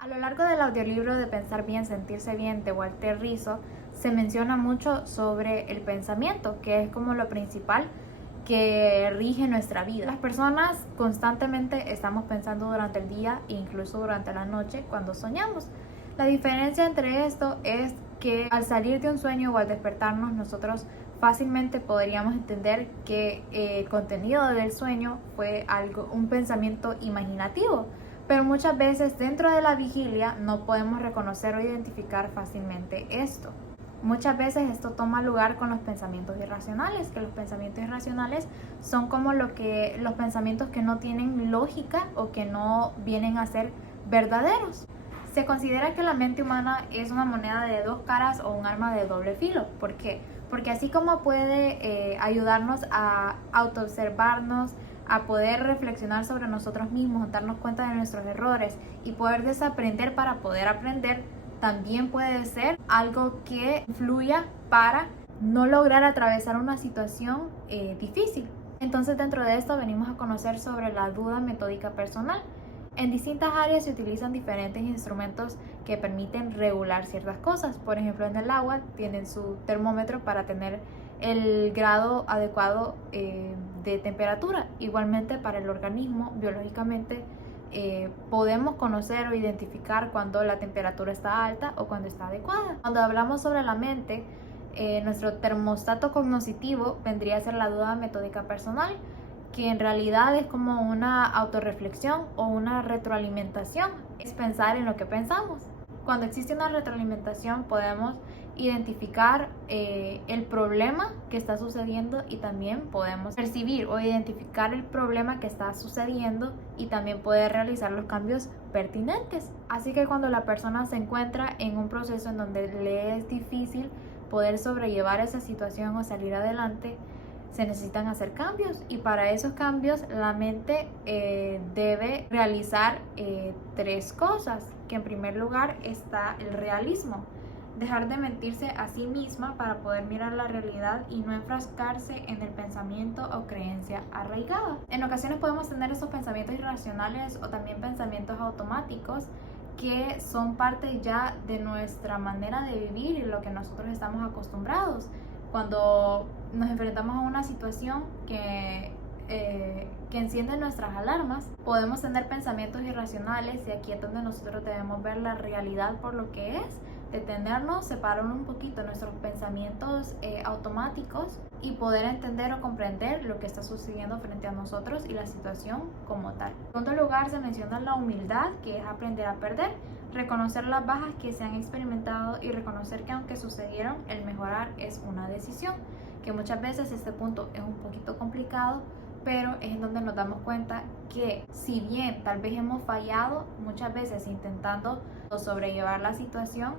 A lo largo del audiolibro de Pensar bien, sentirse bien de Walter Rizzo, se menciona mucho sobre el pensamiento, que es como lo principal que rige nuestra vida. Las personas constantemente estamos pensando durante el día e incluso durante la noche cuando soñamos. La diferencia entre esto es que al salir de un sueño o al despertarnos, nosotros fácilmente podríamos entender que el contenido del sueño fue un pensamiento imaginativo, pero muchas veces dentro de la vigilia no podemos reconocer o identificar fácilmente esto. Muchas veces esto toma lugar con los pensamientos irracionales, que los pensamientos irracionales son como los pensamientos que no tienen lógica o que no vienen a ser verdaderos. Se considera que la mente humana es una moneda de dos caras o un arma de doble filo. ¿Por qué? Porque así como puede ayudarnos a autoobservarnos, a poder reflexionar sobre nosotros mismos, darnos cuenta de nuestros errores y poder desaprender para poder aprender, también puede ser algo que influya para no lograr atravesar una situación difícil. Entonces, dentro de esto venimos a conocer sobre la duda metódica personal. En distintas áreas se utilizan diferentes instrumentos que permiten regular ciertas cosas. Por ejemplo, en el agua tienen su termómetro para tener el grado adecuado de temperatura. Igualmente para el organismo, biológicamente, podemos conocer o identificar cuando la temperatura está alta o cuando está adecuada. Cuando hablamos sobre la mente, nuestro termostato cognitivo vendría a ser la duda metódica personal, que en realidad es como una autorreflexión o una retroalimentación, es pensar en lo que pensamos. Cuando existe una retroalimentación podemos identificar el problema que está sucediendo y también podemos percibir o identificar el problema que está sucediendo y también poder realizar los cambios pertinentes. Así que cuando la persona se encuentra en un proceso en donde le es difícil poder sobrellevar esa situación o salir adelante, se necesitan hacer cambios, y para esos cambios la mente debe realizar tres cosas, que en primer lugar está el realismo, dejar de mentirse a sí misma para poder mirar la realidad y no enfrascarse en el pensamiento o creencia arraigada. En ocasiones podemos tener esos pensamientos irracionales o también pensamientos automáticos que son parte ya de nuestra manera de vivir y lo que nosotros estamos acostumbrados. Cuando nos enfrentamos a una situación que enciende nuestras alarmas, podemos tener pensamientos irracionales, y aquí es donde nosotros debemos ver la realidad por lo que es, detenernos, separar un poquito nuestros pensamientos automáticos y poder entender o comprender lo que está sucediendo frente a nosotros y la situación como tal. En segundo lugar, se menciona la humildad, que es aprender a perder, reconocer las bajas que se han experimentado y reconocer que aunque sucedieron, el mejorar es una decisión, que muchas veces este punto es un poquito complicado, pero es en donde nos damos cuenta que si bien tal vez hemos fallado muchas veces intentando sobrellevar la situación,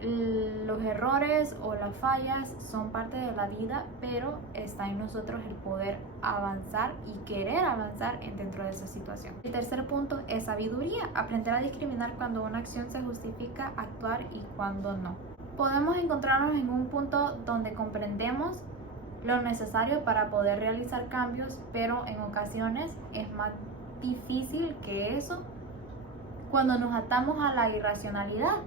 los errores o las fallas son parte de la vida, pero está en nosotros el poder avanzar y querer avanzar dentro de esa situación. El tercer punto es sabiduría, aprender a discriminar cuando una acción se justifica actuar y cuando no. Podemos encontrarnos en un punto donde comprendemos lo necesario para poder realizar cambios, pero en ocasiones es más difícil que eso cuando nos atamos a la irracionalidad.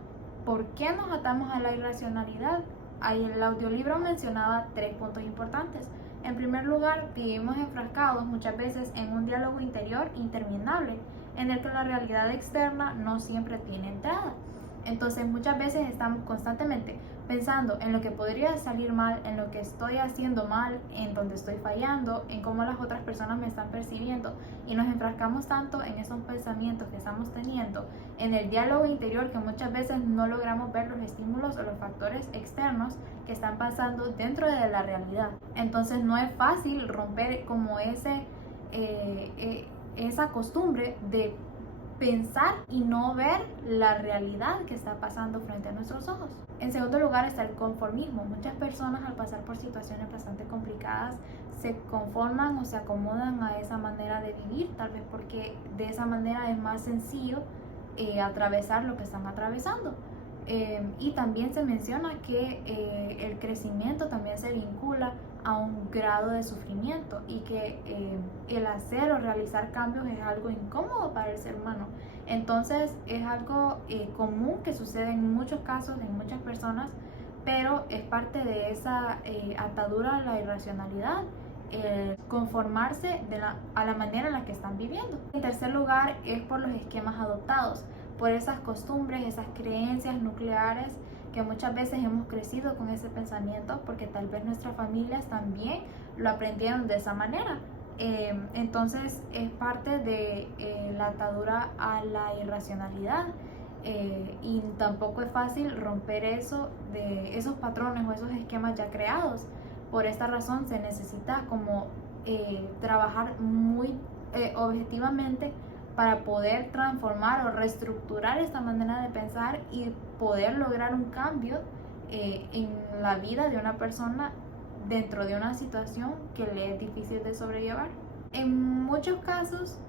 ¿Por qué nos atamos a la irracionalidad? Ahí el audiolibro mencionaba tres puntos importantes. En primer lugar, vivimos enfrascados muchas veces en un diálogo interior interminable, en el que la realidad externa no siempre tiene entrada. Entonces muchas veces estamos constantemente pensando en lo que podría salir mal, en lo que estoy haciendo mal, en donde estoy fallando, en cómo las otras personas me están percibiendo, y nos enfrascamos tanto en esos pensamientos que estamos teniendo, en el diálogo interior, que muchas veces no logramos ver los estímulos o los factores externos que están pasando dentro de la realidad. Entonces no es fácil romper como esa costumbre de pensar y no ver la realidad que está pasando frente a nuestros ojos. En segundo lugar está el conformismo. Muchas personas al pasar por situaciones bastante complicadas se conforman o se acomodan a esa manera de vivir, tal vez porque de esa manera es más sencillo atravesar lo que están atravesando. Y también se menciona que el crecimiento también se vincula a un grado de sufrimiento y que el hacer o realizar cambios es algo incómodo para el ser humano. Entonces es algo común que sucede en muchos casos, en muchas personas, pero es parte de esa atadura a la irracionalidad, conformarse a la manera en la que están viviendo. En tercer lugar es por los esquemas adoptados, por esas costumbres, esas creencias nucleares que muchas veces hemos crecido con ese pensamiento porque tal vez nuestras familias también lo aprendieron de esa manera. Entonces es parte de la atadura a la irracionalidad. Y tampoco es fácil romper eso de esos patrones o esos esquemas ya creados. Por esta razón se necesita como trabajar muy objetivamente para poder transformar o reestructurar esta manera de pensar y poder lograr un cambio en la vida de una persona dentro de una situación que le es difícil de sobrellevar. En muchos casos,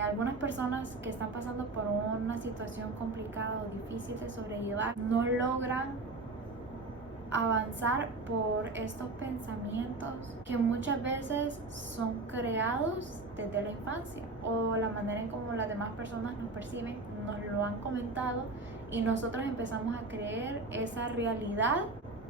algunas personas que están pasando por una situación complicada o difícil de sobrellevar no logran avanzar por estos pensamientos que muchas veces son creados desde la infancia o la manera en cómo las demás personas nos perciben, nos lo han comentado y nosotros empezamos a creer esa realidad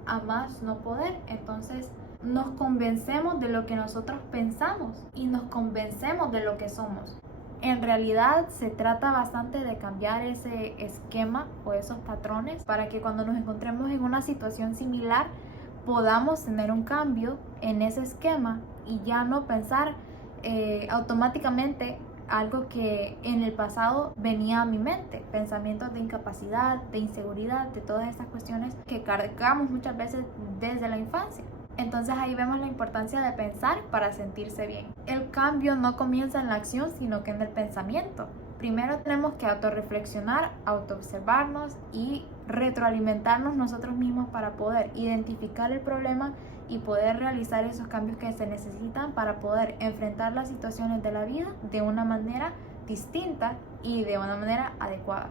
a más no poder. Entonces nos convencemos de lo que nosotros pensamos y nos convencemos de lo que somos. En realidad se trata bastante de cambiar ese esquema o esos patrones para que cuando nos encontremos en una situación similar podamos tener un cambio en ese esquema y ya no pensar automáticamente algo que en el pasado venía a mi mente, pensamientos de incapacidad, de inseguridad, de todas estas cuestiones que cargamos muchas veces desde la infancia. Entonces ahí vemos la importancia de pensar para sentirse bien. El cambio no comienza en la acción, sino que en el pensamiento. Primero tenemos que autorreflexionar, autoobservarnos y retroalimentarnos nosotros mismos para poder identificar el problema y poder realizar esos cambios que se necesitan para poder enfrentar las situaciones de la vida de una manera distinta y de una manera adecuada.